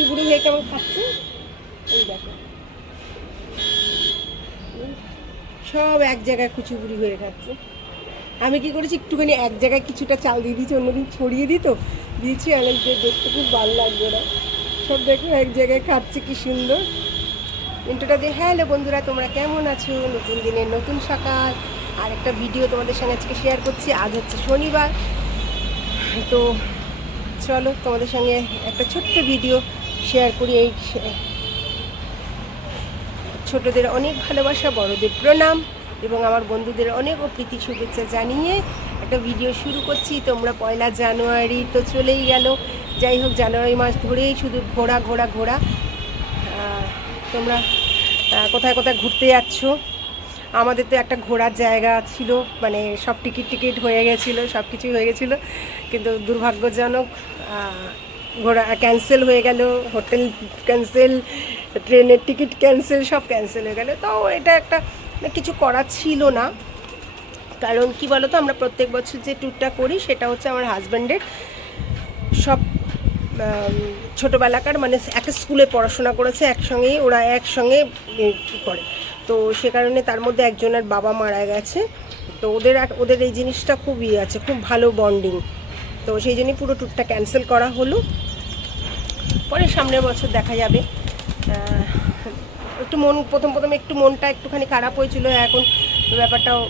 কুচি বুড়ি হয়ে কেমন খাচ্ছে? এই দেখো। সব এক জায়গায় কুচি বুড়ি হয়ে খাচ্ছে। আমি কি করেছি, একটুখানি এক জায়গায় কিছুটা চাল দিয়ে দিয়েছি, অন্যদিন ছড়িয়ে দিত দিয়েছি অনেক দেখতে খুব ভালো লাগবে না। সব দেখো, এক জায়গায় খাচ্ছে, কি সুন্দর। ইন্টোটা দিয়ে, হ্যালো বন্ধুরা, তোমরা কেমন আছো? নতুন দিনের নতুন সকাল। আর একটা ভিডিও তোমাদের সঙ্গে আজকে শেয়ার করছি। আজ হচ্ছে শনিবার। তো চলো, তোমাদের সঙ্গে একটা ছোট্ট ভিডিও শেয়ার করি এই ছোটদের অনেক ভালোবাসা, বড়দের প্রণাম এবং আমার বন্ধুদের অনেক প্রীতি শুভেচ্ছা জানিয়ে একটা ভিডিও শুরু করছি। তোমরা পয়লা জানুয়ারি তো চলেই গেল। যাই হোক, জানুয়ারি মাস ধরেই শুধু ঘোরা ঘোরা ঘোরা। তোমরা কোথায় কোথায় ঘুরতে যাচ্ছ? আমাদের তো একটা ঘোরার জায়গা ছিল মানে সব টিকিট টিকিট হয়ে গেছিল সব কিছুই হয়ে গেছিল, কিন্তু দুর্ভাগ্যজনক ঘোরা ক্যান্সেল হয়ে গেল হোটেল ক্যান্সেল ট্রেনের টিকিট ক্যান্সেল সব ক্যান্সেল হয়ে গেল। তো এটা একটা কিছু করার ছিল না। কারণ কি বলো তো আমরা প্রত্যেক বছর যে ট্যুরটা করি, সেটা হচ্ছে আমার হাজব্যান্ডের সব ছোটোবেলাকার মানে এক স্কুলে পড়াশোনা করেছে, একসঙ্গেই, ওরা একসঙ্গে করে। তো সে কারণে তার মধ্যে একজনের বাবা মারা গেছে। তো ওদের ওদের এই জিনিসটা খুব ইয়ে আছে, খুব ভালো বন্ডিং তো সেই জন্যই পুরো ট্যুরটা ক্যান্সেল করা হলো। পরে সামনের বছর দেখা যাবে। একটু মন, প্রথম প্রথম একটু মনটা একটুখানি খারাপ হয়েছিল, এখন ব্যাপারটাও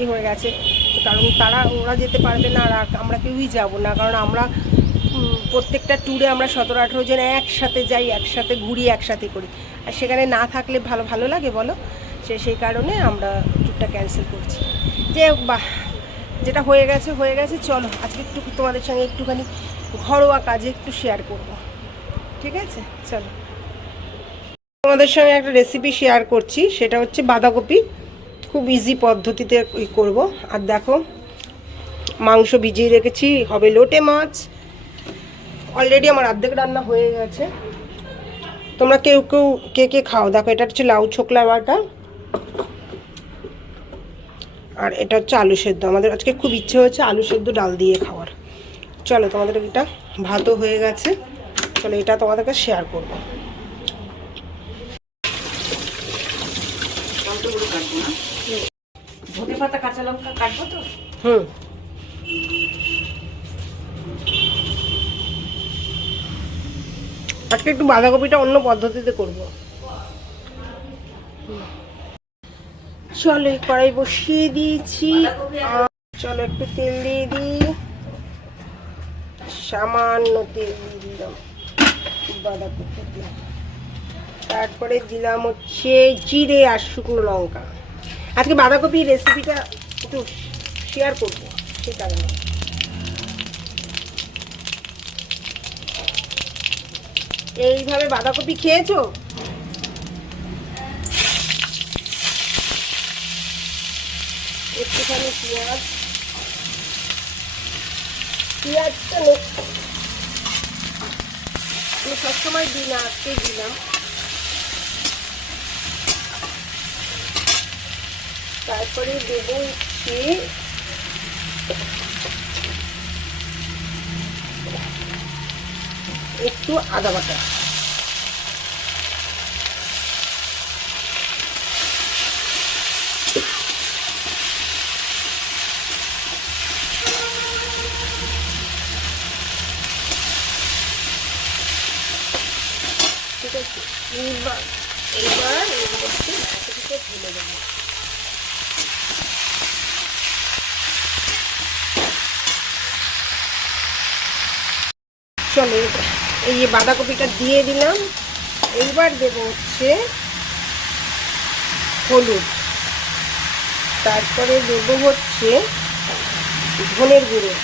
ই হয়ে গেছে। কারণ তারা, ওরা যেতে পারবে না, আর আমরা কেউই যাব না। কারণ আমরা প্রত্যেকটা ট্যুরে আমরা সতেরো, আঠেরো জন একসাথে যাই, একসাথে ঘুরি, একসাথে করি। আর সেখানে না থাকলে ভালো ভালো লাগে বলো? সে, সেই কারণে আমরা ট্যুরটা ক্যান্সেল করছি। যে বাহ যেটা হয়ে গেছে হয়ে গেছে। চলো, আজকে একটু তোমাদের সঙ্গে একটুখানি ঘরোয়া কাজে একটু শেয়ার করব। ঠিক আছে? চলো। তোমাদের সঙ্গে একটা রেসিপি শেয়ার করছি, সেটা হচ্ছে বাঁধাকপি। খুব ইজি পদ্ধতিতে ই করব। আর দেখো, মাংস ভিজিয়ে রেখেছি, হবে লোটে মাছ। অলরেডি আমার অর্ধেক রান্না হয়ে গেছে। তোমরা কেউ কেউ, কে কে খাও? দেখো, এটা হচ্ছে লাউ ছোকলা বাটা। আর এটা হচ্ছে আলু সেদ্ধ। আমাদের আজকে খুব ইচ্ছে হয়েছে আলু সেদ্ধ ডাল দিয়ে খাওয়ার। চলো তোমাদের এটা ভাতও হয়ে গেছে। চলো এটা তোমাদেরকে শেয়ার করব। ধনে পাতা কাঁচা লঙ্কা কাটবো তো? হুম। আজকে একটু বাঁধাকপিটা অন্য পদ্ধতিতে করব। চলো কড়াই বসিয়ে দিয়েছি। চলো, একটু তেল দিয়ে দিই। সামান্য তেল দিয়ে দিলাম। বাঁধাকপিতে তারপরে দিলাম হচ্ছে জিরে আর শুকনো লঙ্কা। আজকে বাঁধাকপির রেসিপিটা একটু শেয়ার করব সেই কারণে। এইভাবে বাঁধাকপি খেয়েছো? একটুখানি পেঁয়াজ। পেঁয়াজটা আমি সবসময় দিই না আজকে দিলাম। তারপরে দেবো হচ্ছে একটু আদা বাটা ঠিক আছে এইবার এইবার এর মধ্যে মাংসটিকে ঢেলে দেবো চলো, এই বাঁধাকপিটা দিয়ে দিলাম। এইবার দেব হচ্ছে হলুদ। তারপরে দেব হচ্ছে ধনের গুঁড়ো।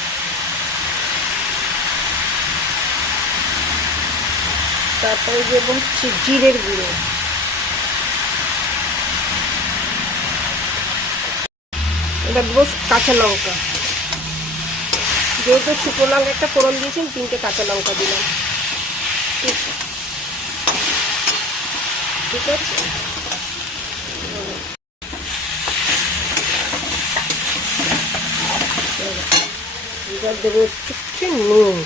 তারপরে দেব হচ্ছে জিরের গুঁড়ো। এটা দেবো কাঁচা লঙ্কা। যেহেতু শুকনো লঙ্কা একটা ফোড়ন দিয়েছি তিনটে কাঁচা লঙ্কা দিলাম। ঠিক ঠিক আছে? এবার দেবো হচ্ছে নুন।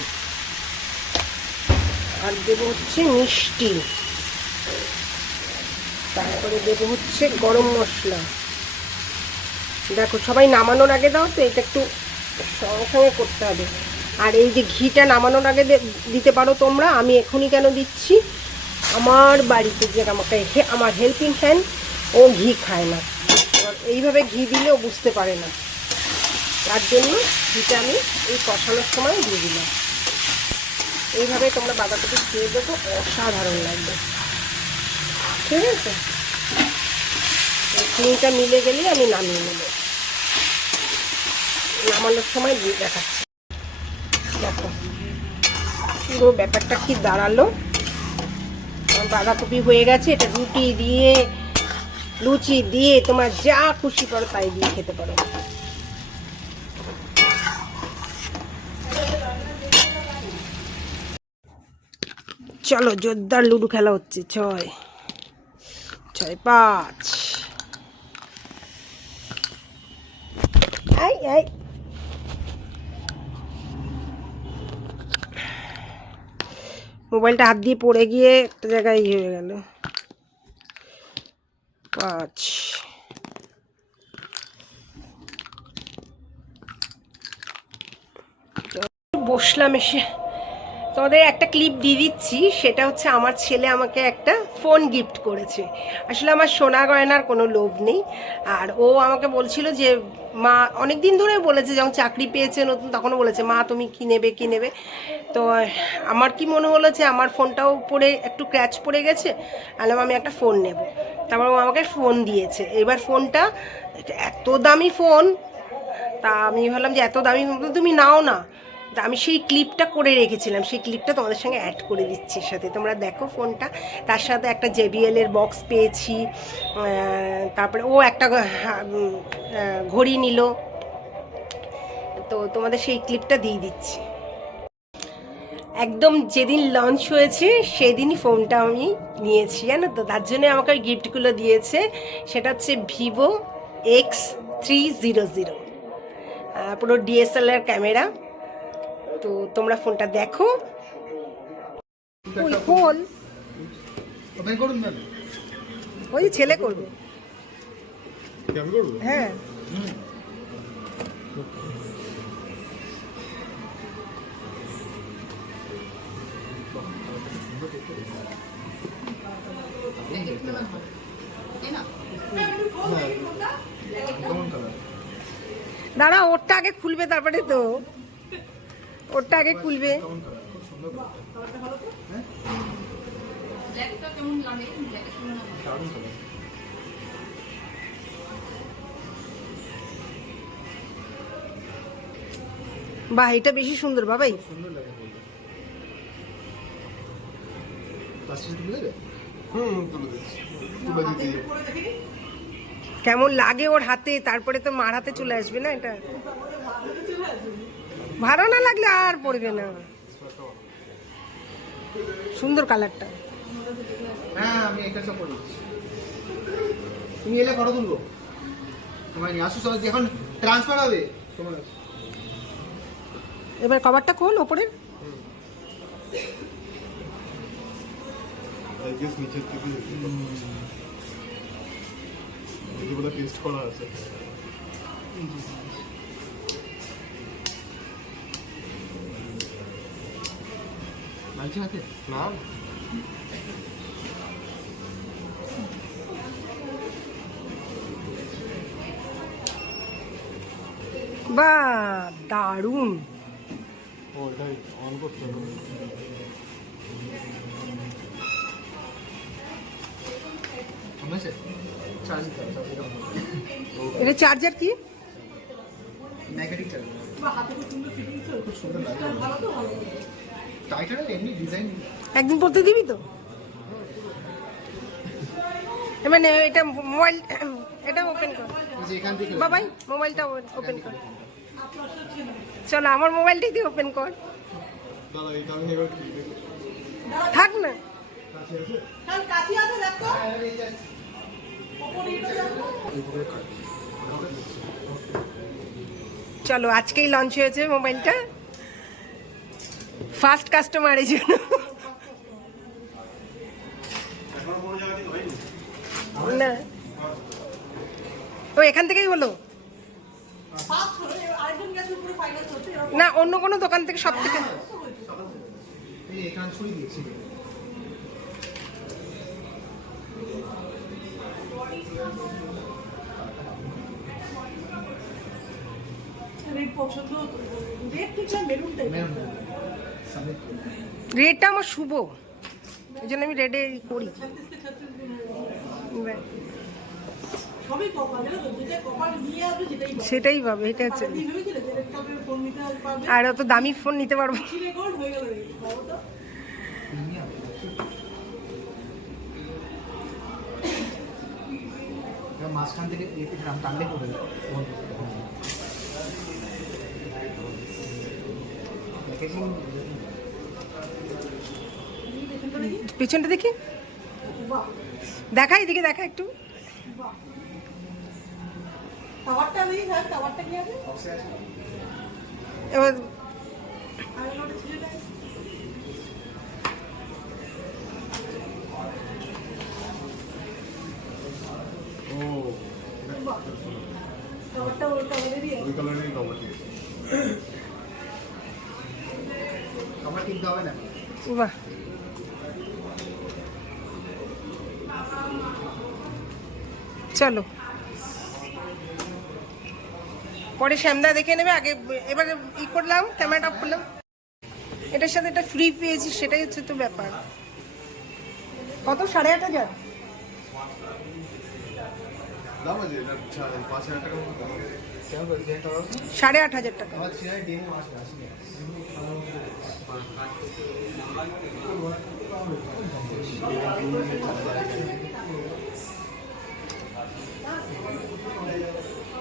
আর দেবো হচ্ছে মিষ্টি। তারপরে দেবো হচ্ছে গরম মশলা। দেখো, সবাই নামানোর আগে দাও তো, এটা একটু সঙ্গে করতে হবে। আর এই যে ঘিটা নামানোর আগে দিতে পারো তোমরা, আমি এখনই কেন দিচ্ছি? আমার বাড়িতে যে আমাকে হে- আমার হেল্পিং হ্যান্ড ও ঘি খায় না। এবার এইভাবে ঘি দিলে ও বুঝতে পারে না। তার জন্য ঘিটা আমি এই কষানোর সময় দিয়ে দিলাম। এইভাবে তোমরা বাঁধাকপি খেয়ে দেবো অসাধারণ লাগবে। ঠিক আছে? এই মিলে গেলেই আমি নামিয়ে নেব। নামানোর সময় দিয়ে দেখাচ্ছি। দেখো, পুরো ব্যাপারটা কি দাঁড়াল? বাঁধাকপি হয়ে গেছে, এটা রুটি দিয়ে, লুচি দিয়ে তোমার যা খুশি করো তাই দিয়ে খেতে পারো। চলো, জোরদার লুডো খেলা হচ্ছে, ছয়। ছয় পাঁচ। আই আই। মোবাইলটা হাত দিয়ে পড়ে গিয়ে একটা জায়গায় ইয়ে হয়ে গেল। পাঁচ। বসলাম এসে। তোমাদের একটা ক্লিপ দিয়ে দিচ্ছি, সেটা হচ্ছে আমার ছেলে আমাকে একটা ফোন গিফট করেছে। আসলে আমার সোনা গয়নার কোনো লোভ নেই, আর ও আমাকে বলছিল যে, মা অনেক দিন ধরে বলেছে যখন চাকরি পেয়েছে নতুন, তখনও বলেছে, মা, তুমি কী নেবে কী নেবে? তো আমার কি মনে হলো যে, আমার ফোনটাও পড়ে, একটু ক্র্যাচ পড়ে গেছে আলাম আমি একটা ফোন নেব। তারপর ও আমাকে ফোন দিয়েছে। এবার ফোনটা এত দামি ফোন তা আমি ভাবলাম যে, এত দামি ফোন তুমি নাও না। আমি সেই ক্লিপটা করে রেখেছিলাম, সেই ক্লিপটা তোমাদের সঙ্গে অ্যাড করে দিচ্ছি সাথে। তোমরা দেখো ফোনটা, তার সাথে একটা জেবিএল এর বক্স পেয়েছি তারপরে ও একটা ঘড়ি নিল। তো তোমাদের সেই ক্লিপটা দিয়ে দিচ্ছি। একদম যেদিন লঞ্চ হয়েছে, সেদিনই ফোনটা আমি নিয়েছি, জানো তো? তার জন্য আমাকে গিফটগুলো দিয়েছে। সেটা হচ্ছে Vivo X three zero zero পুরো ডিএসএলআর ক্যামেরা তো তোমরা ফোনটা দেখো। ওই করুন ওই ছেলে করবে। করব? হ্যাঁ। দাঁড়া ওরটা আগে খুলবে তারপরে তো। ওরটা আগে খুলবে হ্যাঁ বাহ এটা বেশি সুন্দর বাবাই। সুন্দর লাগে কেমন লাগে ওর হাতে? তারপরে তো মার হাতে চলে আসবে না এটা? ভালো না লাগলে আর পড়বে না। সুন্দর কালারটা। হ্যাঁ আমি এটা সব তুমি এলে ফটো তুলবো। তোমার নিয়ে আসো সবাই এখন ট্রান্সফার হবে তোমার এবার কভারটা খোল ওপরের। নিচের থেকে টেস্ট করা আছে। লাগছে হাতে না বা দারুণ। ও এটাই অন করতে এটা চার্জার কি? ম্যাগনেটিক চার্জ খুব সুন্দর লাগে। একদিন পড়তে দিবি তো? মানে এটা মোবাইল এটা ওপেন কর। বাবাই মোবাইলটা ওপেন কর। চলো আমার মোবাইলটাই দিয়ে ওপেন কর। থাক না। চলো আজকেই লঞ্চ হয়েছে মোবাইলটা ফার্স্ট কাস্টমার এই জন্য। না। ও এখান থেকেই হলো? না অন্য কোনো দোকান থেকে সব থেকে পছন্দ মেরুনটাই রেডটা আমার শুভ। এই জন্য আমি রেডে করি। সেটাই পাবে। এটা হচ্ছে আর অত দামি ফোন নিতে পারব হয়ে মাঝখান থেকে টানলে করে প্যাকেজিং পিছনটা দেখি। দেখা এদিকে দেখা একটু। আছে? এবার বাহ টাওয়ারটা ওই টাওয়ারেরই আছে ওই কালারেরই কভার আমার কিনতে হবে না বাহ চলো। পরে শ্যামদা দেখে নেবে, আগে এবারে ই করলাম, ক্যামেরাটা অফ করলাম। এটার সাথে একটা ফ্রি পেয়েছি, সেটাই হচ্ছে তো ব্যাপার। কত? সাড়ে আট হাজার? এটা সাড়ে আট হাজার টাকা আমার ছিনায় ডেমো আসবে আসবে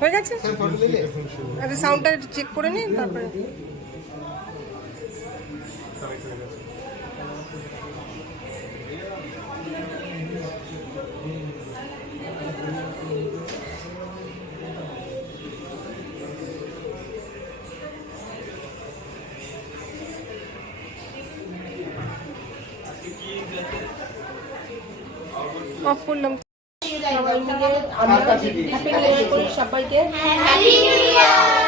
হয়ে গেছে? আচ্ছা সাউন্ডটা একটু চেক করে নিন তারপরে। অফ করলাম। সবাই মিলে আমরা হ্যাপি নিউ ইয়ার